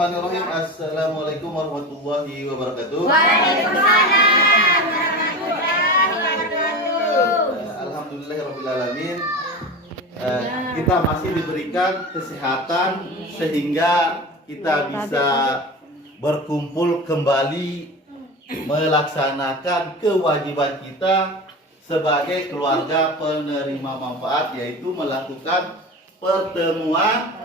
Bismillahirrahmanirrahim. Assalamualaikum warahmatullahi wabarakatuh. Waalaikumsalam warahmatullahi wabarakatuh. Alhamdulillahirrahmanirrahim. Kita masih diberikan kesehatan sehingga kita bisa berkumpul kembali melaksanakan kewajiban kita sebagai keluarga penerima manfaat, yaitu melakukan pertemuan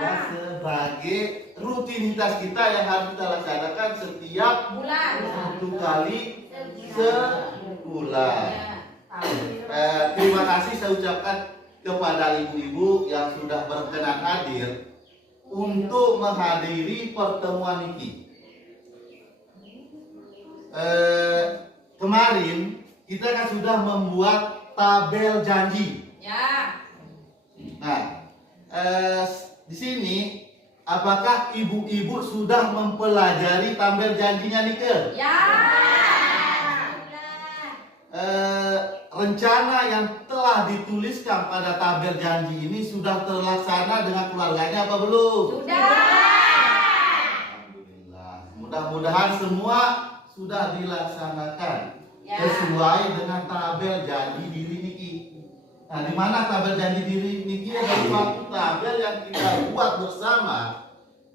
yang sebagai rutinitas kita yang harus kita laksanakan setiap bulan, 1 kali sebulan. Terima kasih saya ucapkan kepada ibu-ibu yang sudah berkenan hadir untuk menghadiri pertemuan ini. Kemarin kita kan sudah membuat tabel janji. Ya. Nah, di sini apakah ibu-ibu sudah mempelajari tabel janjinya Nike? Ya. Rencana yang telah dituliskan pada tabel janji ini sudah terlaksana dengan keluarganya apa belum? Sudah. Alhamdulillah. Mudah-mudahan semua sudah dilaksanakan sesuai dengan tabel janji diri Niki. Nah, di mana tabel janji diri Niki adalah suatu tabel yang kita buat bersama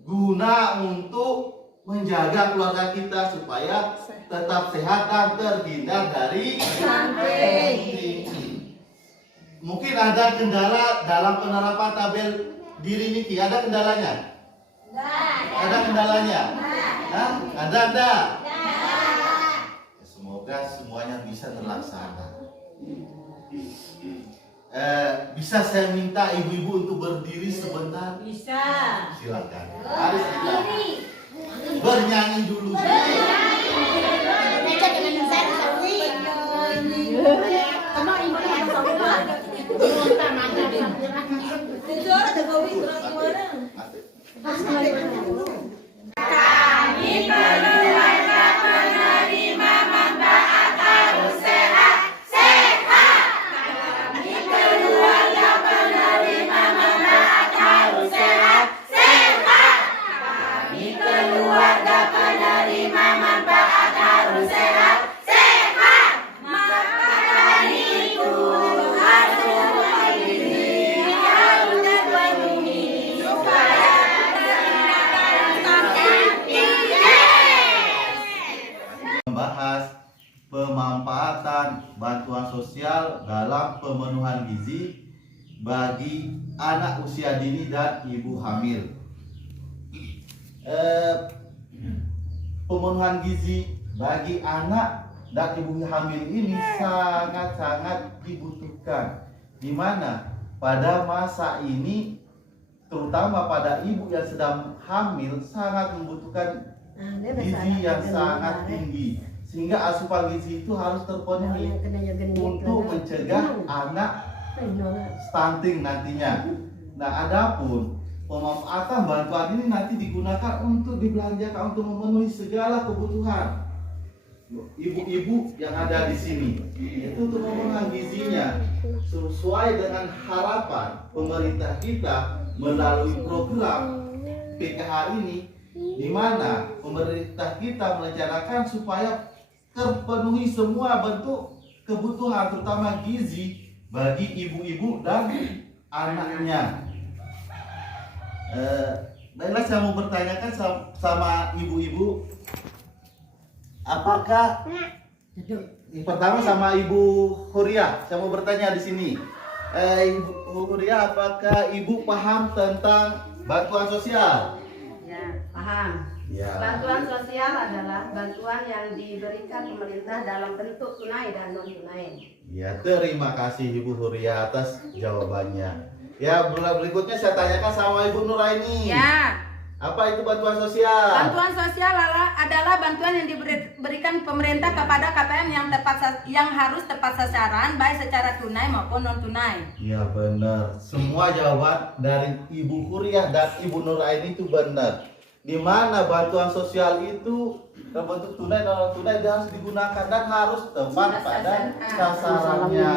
guna untuk menjaga keluarga kita supaya tetap sehat dan terhindar dari stunting. Mungkin ada kendala dalam penerapan tabel diri Niki. Ada kendalanya? Ada kendalanya? Hah? Ada? Semoga semuanya bisa terlaksana. Bisa saya minta ibu-ibu untuk berdiri sebentar? Bisa. Silakan. Mari kita bernyanyi dulu. Kami keluarga penerima manfaat harus sehat. Kami keluarga penerima manfaat harus sehat. Kami keluarga penerima manfaat harus sehat. Maka dari itu harus terpenuhi supaya Membahas pemanfaatan bantuan sosial dalam pemenuhan gizi bagi anak usia dini dan ibu hamil. Pemenuhan gizi bagi anak dan ibu hamil ini sangat-sangat dibutuhkan, di mana pada masa ini terutama pada ibu yang sedang hamil sangat membutuhkan gizi yang sangat tinggi, sehingga asupan gizi itu harus terpenuhi untuk mencegah anak stunting nantinya. Nah, adapun pemanfaatan bantuan ini nanti digunakan untuk dibelanjakan untuk memenuhi segala kebutuhan ibu-ibu yang ada di sini, itu untuk memenuhi gizinya sesuai dengan harapan pemerintah kita melalui program PKH ini, di mana pemerintah kita merencanakan supaya terpenuhi semua bentuk kebutuhan terutama gizi bagi ibu-ibu dan anaknya. Baiklah, saya mau bertanyakan sama ibu-ibu, apakah pertama sama Ibu Huria, saya mau bertanya di sini. Ibu Huria, apakah ibu paham tentang bantuan sosial? Ya, paham. Ya. Bantuan sosial adalah bantuan yang diberikan pemerintah dalam bentuk tunai dan non tunai. Ya, terima kasih Ibu Huria atas jawabannya. Ya, berikutnya saya tanyakan sama Ibu Nuraini. Ya. Apa itu bantuan sosial? Bantuan sosial adalah bantuan yang diberikan pemerintah kepada KPM yang harus tepat sasaran, baik secara tunai maupun non tunai. Ya, benar. Semua jawaban dari Ibu Huria dan Ibu Nuraini itu benar. Di mana bantuan sosial itu berbentuk tunai dan non tunai harus digunakan dan harus tepat pada sasarannya.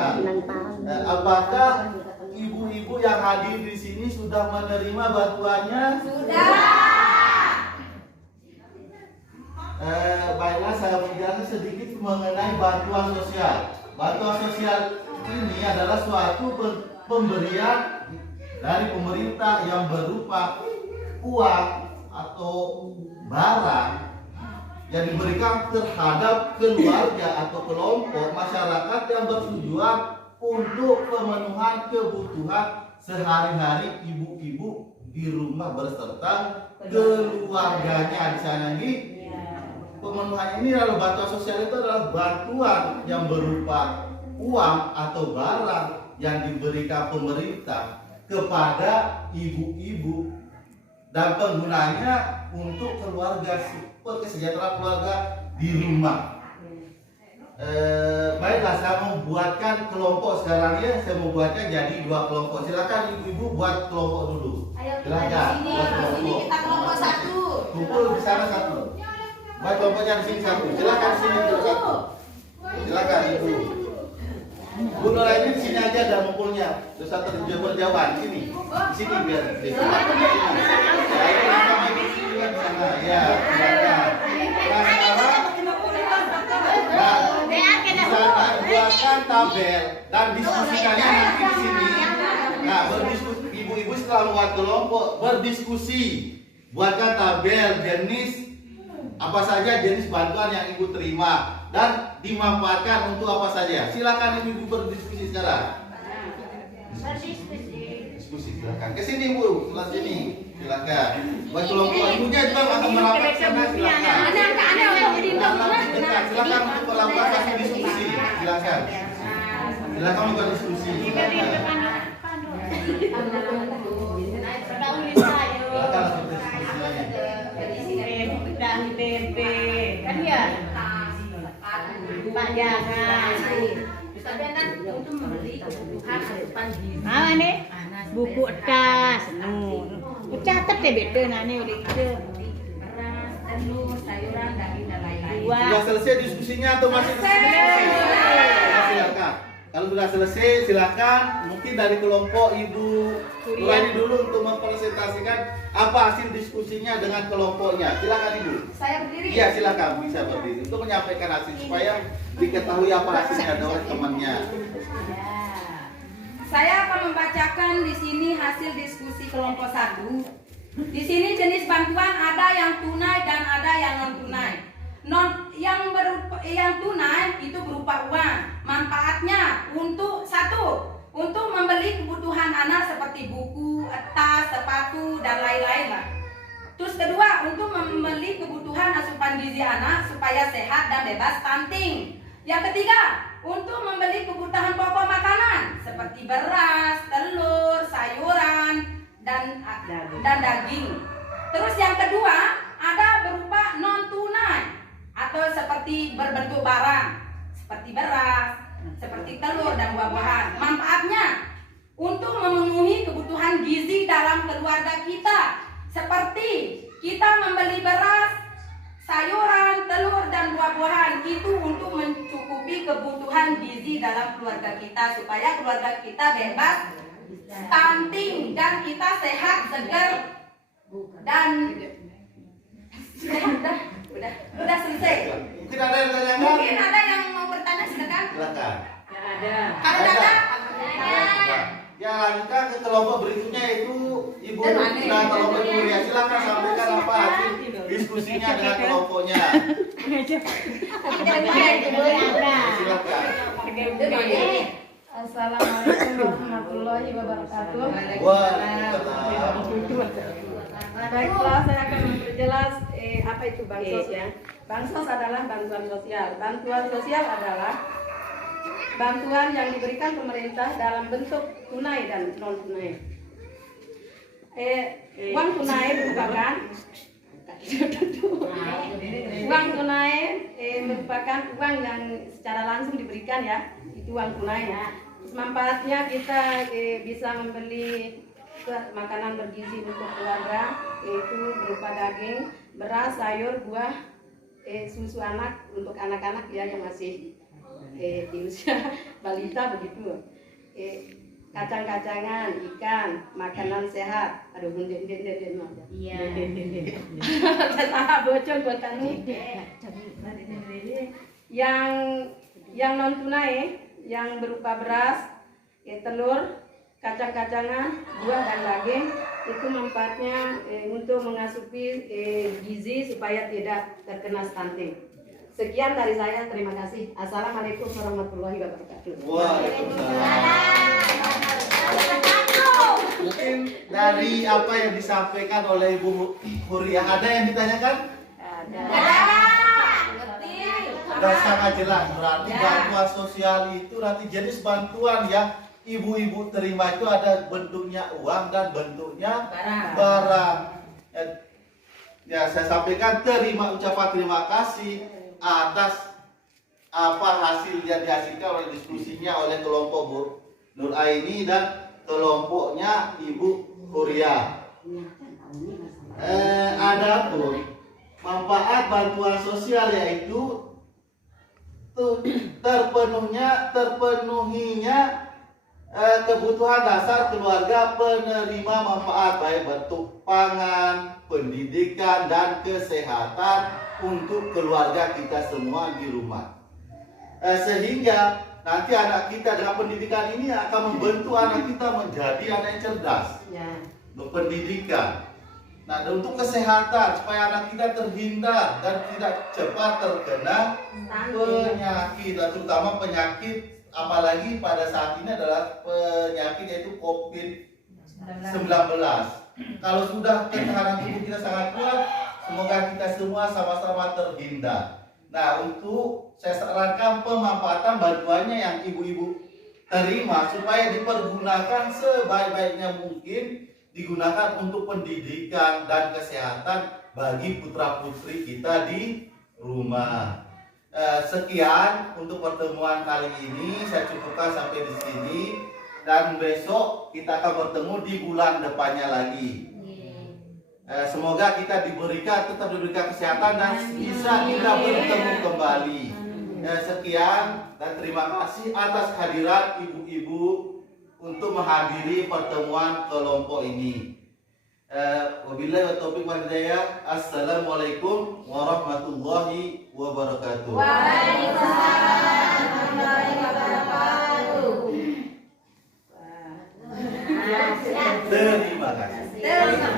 Apakah ibu-ibu yang hadir di sini sudah sudah menerima bantuannya? Sudah. Baiklah, saya menjelaskan sedikit mengenai bantuan sosial. Bantuan sosial ini adalah suatu pemberian dari pemerintah yang berupa uang atau barang yang diberikan terhadap keluarga atau kelompok masyarakat yang bertujuan untuk pemenuhan kebutuhan sehari-hari ibu-ibu di rumah beserta keluarganya. Di sana ini pemenuhan ini adalah bantuan sosial, itu adalah bantuan yang berupa uang atau barang yang diberikan pemerintah kepada ibu-ibu dan penggunanya untuk keluarga, kesejahteraan keluarga di rumah. Baiklah, saya membuatkan kelompok sekarang ya. Saya membuatkan jadi 2 kelompok. Silakan ibu-ibu buat kelompok dulu. Silakan. Di sini kita kelompok 1. Kumpul di sana 1. Buat kelompoknya di sini 1. Silakan di sini dulu 1. Silakan ibu. Bu Nora ini di sini aja ada ngumpulnya. Terus satu berjauhan sini. Di sini biar di sini. Ya, silakan. Nah, sekarang buatkan tabel dan diskusikannya nanti di sini. Nah, berdiskusi ibu-ibu setelah membuat kelompok berdiskusi. Buatkan tabel jenis apa saja jenis bantuan yang ibu terima dan dimanfaatkan untuk apa saja. Silakan ibu-ibu berdiskusi sekarang. Diskusi silakan. Ke sini Bu, sebelah sini. Silakan. Buat kelompok ibunya juga akan merapat sana. Silakan. Silakan untuk melakukan diskusi. Silakan. Silakan untuk diskusi. Silakan kan ya Pak jangan nih buku tas catat ya beda nane udah itu Beras, telur, sayuran, daging dan lain-lain. Sudah selesai diskusinya atau masih silakan. Kalau sudah selesai silakan mungkin dari kelompok Ibu Nurani dulu untuk mempresentasikan apa hasil diskusinya dengan kelompoknya. Silakan Ibu. Saya berdiri. Iya silakan bisa berdiri untuk menyampaikan hasil supaya diketahui apa hasilnya oleh temannya. Saya akan membacakan di sini hasil diskusi kelompok 1. Di sini jenis bantuan ada yang tunai dan ada yang non tunai. Yang tunai itu berupa uang. Manfaatnya untuk 1, untuk membeli kebutuhan anak seperti buku, tas, sepatu dan lain-lain lah. Terus kedua, untuk membeli kebutuhan asupan gizi anak supaya sehat dan bebas stunting. Yang ketiga, untuk membeli kebutuhan pokok makanan seperti beras, telur, sayuran, dan daging. Terus yang kedua, ada berupa non tunai atau seperti berbentuk barang seperti beras, seperti telur dan buah-buahan. Manfaatnya untuk memenuhi kebutuhan gizi dalam keluarga kita, seperti kita membeli beras, sayuran, telur dan buah-buahan itu untuk mencukupi kebutuhan gizi dalam keluarga kita supaya keluarga kita bebas stunting dan kita sehat, segar dan udah selesai. Mungkin ada yang tanyakan? Mungkin ada yang mau bertanya, silakan. Silakan. Kalau ada, Ya lanjutkan ke kelompok berikutnya yaitu Ibu dan kelompok Ibu Ria. Silakan sampaikan apa hasil diskusinya dengan kelompoknya. Silakan. Assalamualaikum warahmatullahi wabarakatuh. Baiklah, saya akan memperjelas apa itu bansos ya. Bansos adalah bantuan sosial. Bantuan sosial adalah bantuan yang diberikan pemerintah dalam bentuk tunai dan non tunai. Uang tunai merupakan merupakan uang yang secara langsung diberikan ya, itu uang tunai. Manfaatnya kita bisa membeli makanan bergizi untuk keluarga, yaitu berupa daging, beras, sayur, buah, susu anak untuk anak-anak ya yang masih di usia balita begitu. kacang-kacangan, ikan, makanan sehat. Aduh, den. Iya. Salah bocor buat kami. Yang non tunai, yang berupa beras, telur, kacang-kacangan, buah dan daging, itu manfaatnya untuk mengasupi gizi supaya tidak terkena stunting. Sekian dari saya, terima kasih. Assalamualaikum warahmatullahi wabarakatuh. Mungkin dari apa yang disampaikan oleh Ibu Huria, ada yang ditanyakan? Sudah sangat jelas, berarti bantuan sosial itu nanti jenis bantuan yang ibu-ibu terima itu ada bentuknya uang dan bentuknya barang. Ya, saya sampaikan ucapan terima kasih atas apa hasil yang dihasilkan oleh diskusinya oleh kelompok Bu Nur Aini dan kelompoknya Ibu Huria. Adapun manfaat bantuan sosial yaitu terpenuhinya kebutuhan dasar keluarga penerima manfaat baik bentuk pangan, pendidikan dan kesehatan untuk keluarga kita semua di rumah. Sehingga nanti anak kita dengan pendidikan ini akan membentuk anak kita menjadi anak yang cerdas. Berpendidikan. Nah, dan untuk kesehatan supaya anak kita terhindar dan tidak cepat terkena penyakit, terutama penyakit apalagi pada saat ini adalah penyakit yaitu COVID-19. Kalau sudah ketahanan tubuh kita sangat kuat, semoga kita semua sama-sama terhindar. Nah, untuk saya sarankan pemanfaatan bantuannya yang ibu-ibu terima supaya dipergunakan sebaik-baiknya mungkin, digunakan untuk pendidikan dan kesehatan bagi putra-putri kita di rumah. Sekian untuk pertemuan kali ini, saya cukupkan sampai di sini dan besok kita akan bertemu di bulan depannya lagi. Semoga kita tetap diberikan kesehatan dan bisa kita bertemu kembali. Sekian dan terima kasih atas kehadiran ibu-ibu untuk menghadiri pertemuan kelompok ini. Wabillahi taufiq wal hidayah. Assalamualaikum warahmatullahi wabarakatuh. Waalaikumsalam warahmatullahi wabarakatuh. Terima kasih.